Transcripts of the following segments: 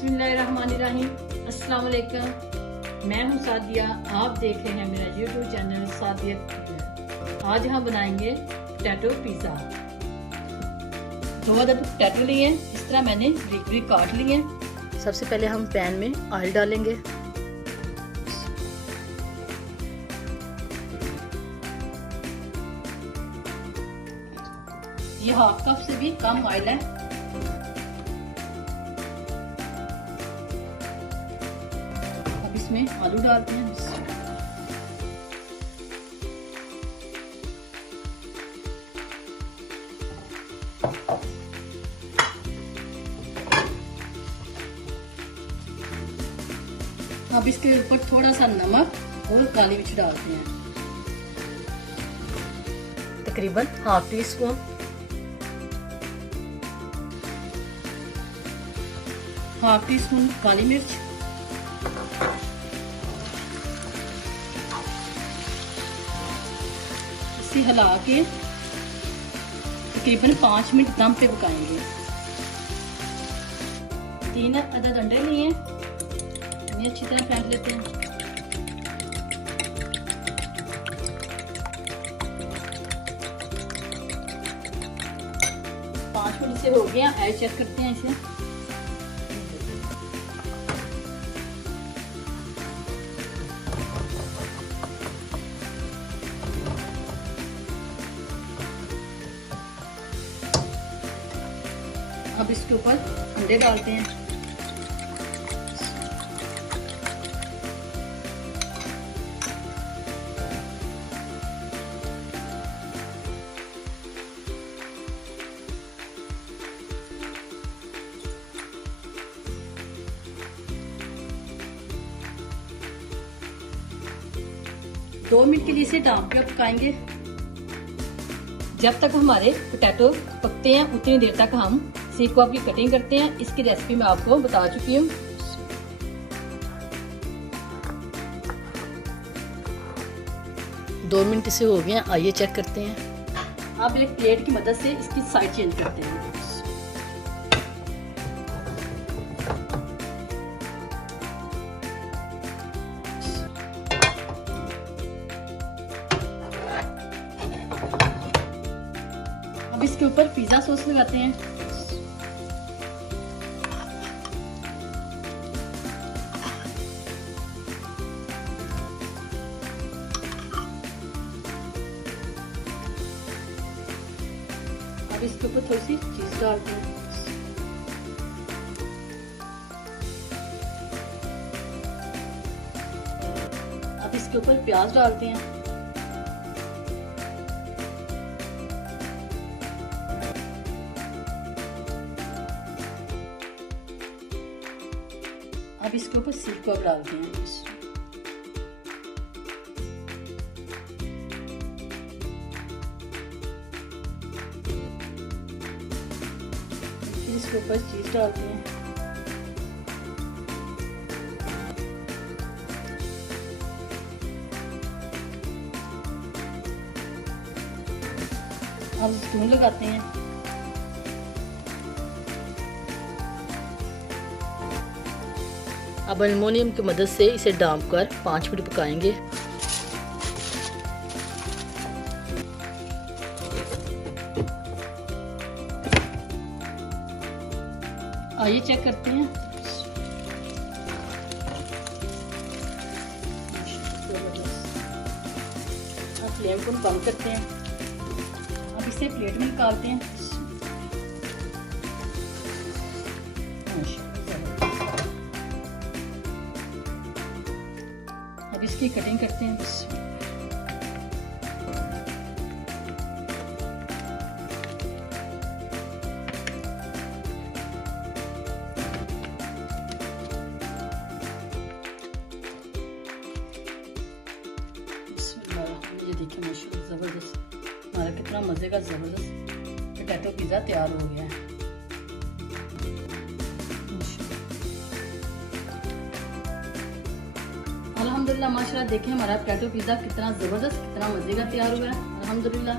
बिस्मिल्लाहिर्रहमानिर्रहीम। अस्सलाम वालेकुम। मैं हूं सादिया, आप देख रहे हैं मेरा यूट्यूब चैनल सादिया। आज हम बनाएंगे पोटैटो पिज़्ज़ा। 2 अदद पोटैटो लिए, इस तरह मैंने ब्रिक ब्रिक काट लिए। सबसे पहले हम पैन में ऑयल डालेंगे। ये 1/2 कप से भी कम ऑयल है। अब इसमें आलू डालते हैं। अब इसके ऊपर थोड़ा सा नमक और काली मिर्च डालते हैं, तकरीबन 1/2 टीस्पून। हाफ टी स्पून काली मिर्च, इसे हिला के तकरीबन 5 मिनट दम पे पकाएंगे। 3 अदद अंडे लिए, इन्हें अच्छी तरह फेंट लेते हैं। पाँच मिनट से हो गया, ऐड चेक करते हैं इसे। अब इसके ऊपर अंडे डालते हैं। दो मिनट के लिए इसे ढाँप के पकाएंगे। जब तक हमारे पोटैटो पकते हैं उतनी देर तक हम सीख को आपकी कटिंग करते हैं। इसकी रेसिपी मैं आपको बता चुकी हूँ। दो मिनट से हो गए, आइए चेक करते हैं। अब एक प्लेट की मदद से इसकी साइड चेंज करते हैं। अब इसके ऊपर पिज्जा सॉस लगाते हैं। अब इसके ऊपर थोड़ी सी चीज डालते हैं। अब इसके ऊपर प्याज डालते हैं। अब इसके ऊपर सीख को डालते हैं। इसके ऊपर चीज डालते हैं। अब स्पून लगाते हैं। अब एल्युमिनियम की मदद से इसे ढाँप कर 5 मिनट पकाएंगे। आइए चेक करते हैं। अब फ्लेम को कम करते हैं। अब इसे प्लेट में निकालते हैं। अब इसकी कटिंग करते हैं। ये देखिए माशाल्लाह ज़बरदस्त, हमारा कितना मज़े का ज़बरदस्त पोटैटो पिज़्ज़ा तैयार हो गया है। अल्हम्दुलिल्लाह माशाल्लाह, देखें हमारा पोटैटो पिज़्ज़ा कितना ज़बरदस्त, कितना मज़े का तैयार हुआ है अल्हम्दुलिल्लाह।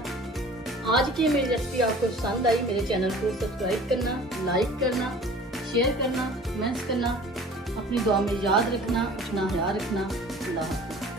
आज की मेरी रेसिपी आपको पसंद आई, मेरे चैनल को सब्सक्राइब करना, लाइक करना, शेयर करना, कमेंट्स करना, अपनी दुआ में याद रखना, अपना ख्याल रखना। अल्लाह हाफ़िज़।